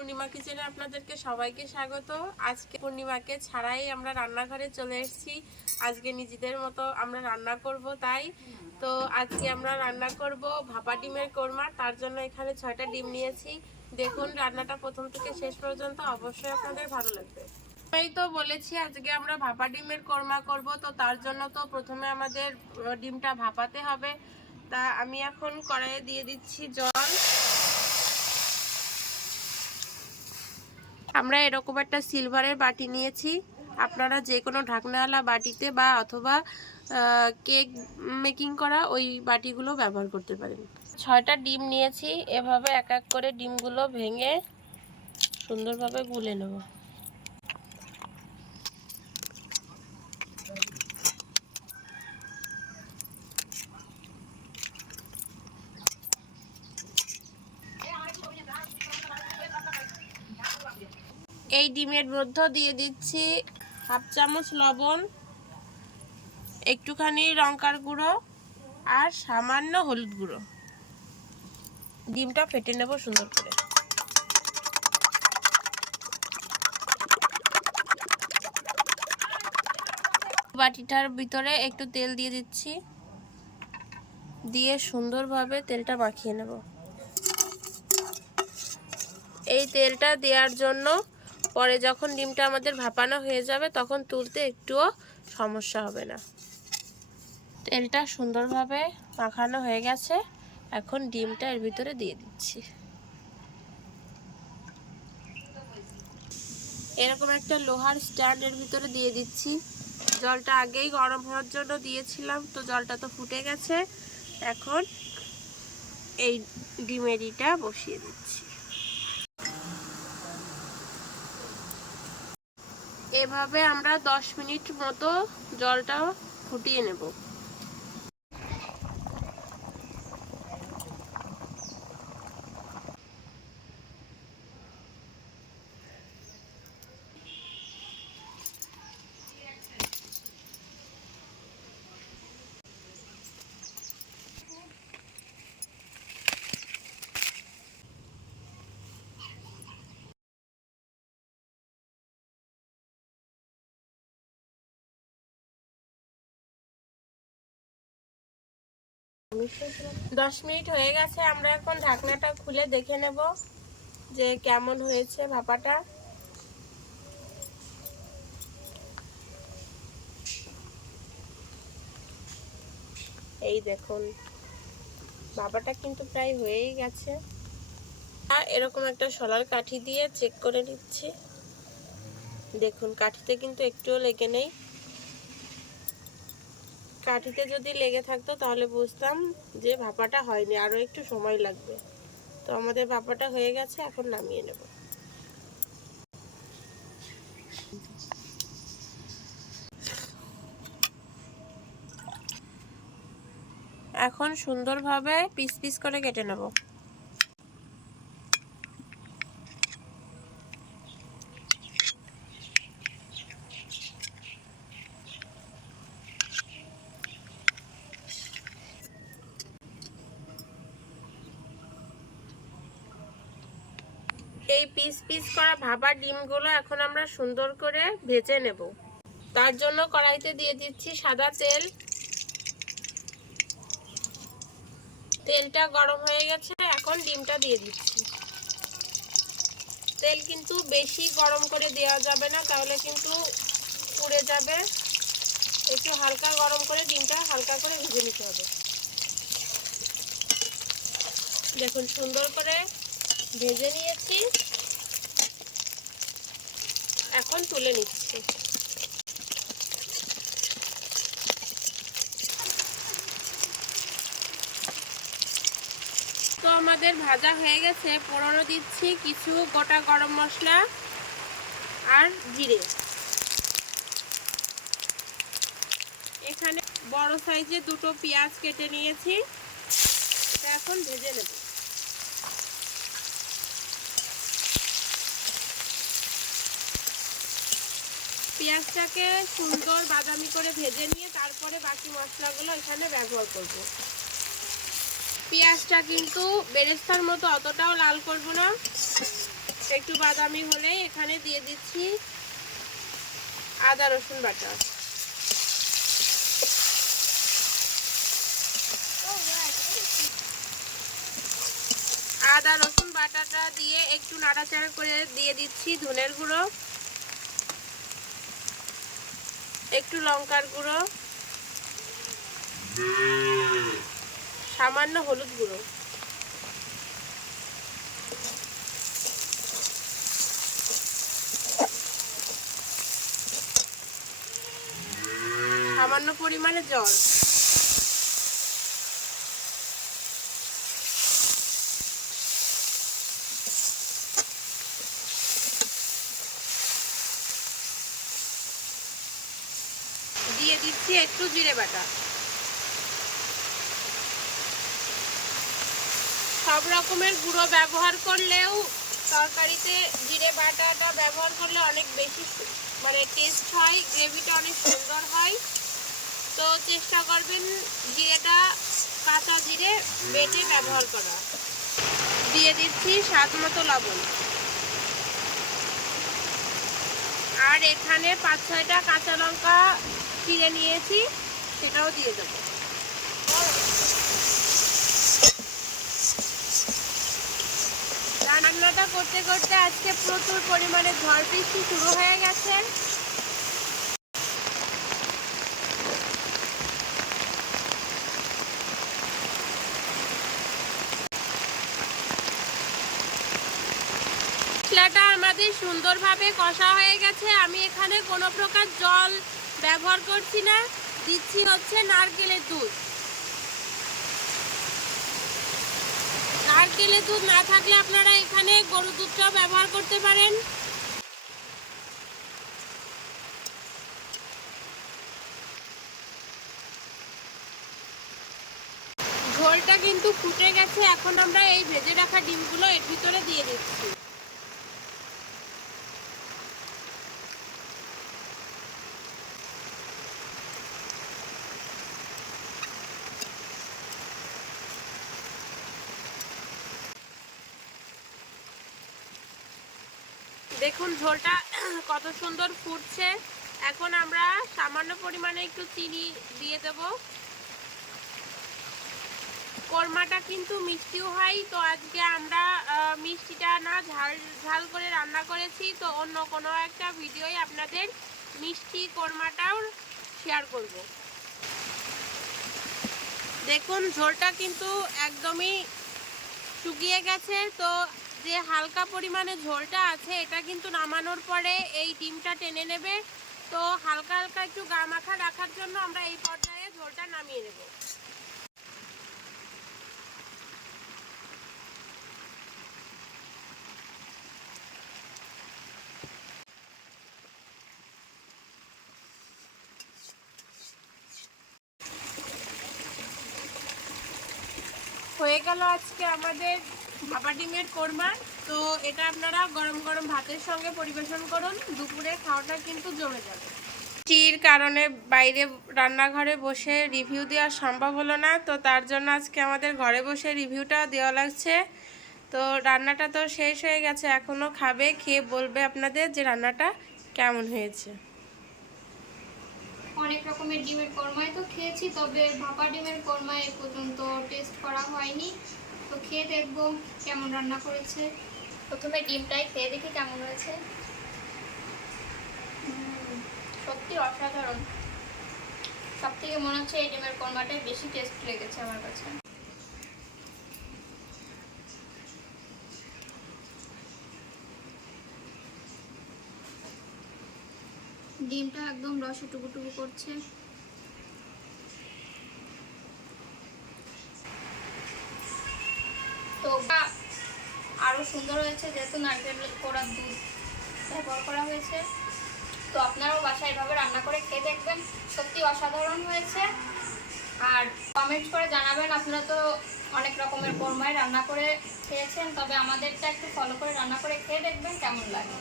পূর্ণিমা কিচেনে আপনাদেরকে সবাইকে স্বাগত। আজকে পূর্ণিমাকে ছাড়াই আমরা রান্নাঘরে চলে এসেছি। আজকে নিজেদের মতো আমরা রান্না করব, তাই তো আজকে আমরা রান্না করব ভাপা ডিমের কোরমা। তার জন্য এখানে 6টা ডিম নিয়েছি। দেখুন রান্নাটা প্রথম থেকে শেষ পর্যন্ত, অবশ্যই আপনাদের ভালো লাগবে। আমি তো বলেছি আজকে আমরা ভাপা ডিমের কোরমা করব, তো তার জন্য তো প্রথমে আমাদের ডিমটা ভাপাতে হবে। তা আমি এখন কড়াইয়ে দিয়ে দিচ্ছি জল। আমরা এরকম একটা সিলভারের বাটি নিয়েছি। আপনারা যে কোনো ঢাকনাওয়ালা বাটিতে বা অথবা কেক মেকিং করা ওই বাটিগুলো ব্যবহার করতে পারেন। 6টা ডিম নিয়েছি। এভাবে এক এক করে ডিমগুলো ভেঙে সুন্দরভাবে গুলে নেব। এই ডিমের মধ্যে দিয়ে দিচ্ছি হাফ চামচ লবণ, একটুখানি লঙ্কার গুঁড়ো আর সামান্য হলুদ গুঁড়ো। ডিমটা ফেটে নেব সুন্দর করে। বাটিটার ভিতরে একটু তেল দিয়ে দিচ্ছি, দিয়ে সুন্দরভাবে তেলটা মাখিয়ে নেব। এই তেলটা দেওয়ার জন্য পরে যখন ডিমটা আমাদের ভাপানো হয়ে যাবে তখন তুলতে একটুও সমস্যা হবে না। তেলটা সুন্দরভাবে মাখানো হয়ে গেছে, এখন ডিমটা এর ভিতরে দিয়ে দিচ্ছি। এরকম একটা লোহার স্ট্যান্ডের ভিতরে দিয়ে দিচ্ছি। জলটা আগেই গরম হওয়ার জন্য দিয়েছিলাম, তো জলটা তো ফুটে গেছে। এখন এই ডিমেরিটা বসিয়ে দিচ্ছি। এভাবে আমরা 10 মিনিট মতো জলটা ফুটিয়ে নেব। দশ মিনিট হয়ে গেছে। আমরা এখন ঢাকনাটা খুলে দেখে নেব যে কেমন হয়েছে ভাপাটা। এই দেখুন ভাপাটা কিন্তু প্রায় হয়েই গেছে। এরকম একটা শলার কাঠি দিয়ে চেক করে নিচ্ছি। দেখুন কাঠিতে কিন্তু একটুও লেগে নেই। কাঠিতে যদি লেগে থাকতো তাহলে বুঝতাম যে ভাপাটা হয়নি, আরো একটু সময় লাগবে। তো আমাদের ভাপাটা হয়ে গেছে, এখন নামিয়ে নেব। এখন সুন্দরভাবে পিস পিস করে কেটে নেব। এই পিস পিস করা ভাপা ডিমগুলো এখন আমরা সুন্দর করে ভেজে নেব। তার জন্য কড়াইতে দিয়ে দিচ্ছি সাদা তেল। তেলটা গরম হয়ে গেছে, এখন ডিমটা দিয়ে দিচ্ছি। তেল কিন্তু বেশি গরম করে দেওয়া যাবে না, তাহলে কিন্তু পুড়ে যাবে। একটু হালকা গরম করে ডিমটা হালকা করে ভেজে নিতে হবে। দেখুন সুন্দর করে ভেজে নিয়েছি, এখন তুলে নিচ্ছি। তো আমাদের ভাজা হয়ে গেছে। ফোড়নে দিচ্ছি কিছু গোটা গরম মশলা আর জিরে। এখানে বড় সাইজে 2টো পেঁয়াজ কেটে নিয়েছি, এটা এখন ভেজে নেব। পেঁয়াজটাকে সুন্দর বাদামি করে ভেজে নিয়ে তারপরে বাকি মশলাগুলো এখানে ব্যবহার করব। পেঁয়াজটা কিন্তু বেরেস্তার মতো অতটাও লাল করব না, একটু বাদামি হলেই এখানে দিয়ে দিচ্ছি আদা রসুন বাটা। আদা রসুন বাটাটা দিয়ে একটু নাড়াচাড়া করে দিয়ে দিচ্ছি ধনের গুঁড়ো, একটু লঙ্কার গুঁড়ো, সামান্য হলুদ গুঁড়ো। সামান্য পরিমাণে জল। দিয়ে দিচ্ছি একটু জিরে বাটা। সব রকমের গুঁড়ো ব্যবহার করলেও তরকারিতে জিরে বাটাটা ব্যবহার করলে অনেক বেশি মানে টেস্ট হয়, গ্রেভিটা অনেক সুন্দর হয়। তো চেষ্টা করবেন জিরেটা কাঁচা জিরে বেটে ব্যবহার করা। দিয়ে দিচ্ছি স্বাদ মতো লবণ। আর এখানে 5-6টা কাঁচা লঙ্কা চিড়ে নিয়েছি, সেটাও দিয়ে দেবো। রান্নাটা করতে করতে আজকে প্রচুর পরিমাণে ঝড় বৃষ্টি শুরু হয়ে গেছে। মশলাটা আমাদের সুন্দরভাবে কষা হয়ে গেছে। আমি এখানে কোনো প্রকার জল ব্যবহার করছি না, দিচ্ছি হচ্ছে নারকেলের দুধ। নারকেলের দুধ না থাকলে আপনারা এখানে গরুর দুধটাও ব্যবহার করতে পারেন। ঝোলটা কিন্তু ফুটে গেছে। এখন আমরা এই ভেজে রাখা ডিমগুলো এর ভিতরে দিয়ে দিচ্ছি। দেখুন ঝোলটা কত সুন্দর ফুটছে। এখন আমরা সামান্য পরিমাণে একটু চিনি দিয়ে দেব। কোরমাটা কিন্তু মিষ্টিও হয়, তো আজকে আমরা মিষ্টিটা না ঝাল ঝাল করে রান্না করেছি। তো অন্য কোনো একটা ভিডিওয় আপনাদের মিষ্টি কোরমাটাও শেয়ার করব। দেখুন ঝোলটা কিন্তু একদমই শুকিয়ে গেছে। তো যে হালকা পরিমাণে ঝোলটা আছে এটা কিন্তু নামানোর পরে এই ডিমটা টেনে নেবে। তো হালকা হালকা একটু গা মাখা রাখার জন্য আমরা এই পর্যায়ে ঝোলটা নামিয়ে নেব। হয়ে গেল আজকে আমাদের ভাপা ডিমের কোরমা। তো এটা আপনারা গরম গরম ভাতের সঙ্গে পরিবেশন করুন, দুপুরে খাওয়াটা কিন্তু জমে যাবে। বৃষ্টির কারণে বাইরে রান্নাঘরে বসে রিভিউ দেওয়া সম্ভব হলো না, তো তার জন্য আজকে আমাদের ঘরে বসে রিভিউটা দেওয়া লাগছে। তো রান্নাটা তো শেষ হয়ে গেছে, এখনও খাবে, খেয়ে বলবে আপনাদের যে রান্নাটা কেমন হয়েছে। অনেক রকমের ডিমের কোরমাই তো খেয়েছি, তবে ভাপা ডিমের কোরমা এ পর্যন্ত টেস্ট করা হয়নি। তো খেয়ে দেখবো কেমন রান্না করেছে। প্রথমে ডিমটাই খেয়ে দেখি কেমন হয়েছে। সত্যি অসাধারণ। সব থেকে মনে হচ্ছে এই ডিমের কোরমাটাই বেশি টেস্ট লেগেছে আমার কাছে। ডিমটা একদম রসে টুকু করছে। তো আরো সুন্দর হয়েছে যেহেতু নারকেল কোড়ার দুধ ব্যবহার করা হয়েছে। তো আপনারাও বাসায় এভাবে রান্না করে খেয়ে দেখবেন, সত্যি অসাধারণ হয়েছে। আর কমেন্ট করে জানাবেন আপনারা তো অনেক রকমের কোরমায় রান্না করে খেয়েছেন, তবে আমাদেরটা একটু ফলো করে রান্না করে খেয়ে দেখবেন কেমন লাগে।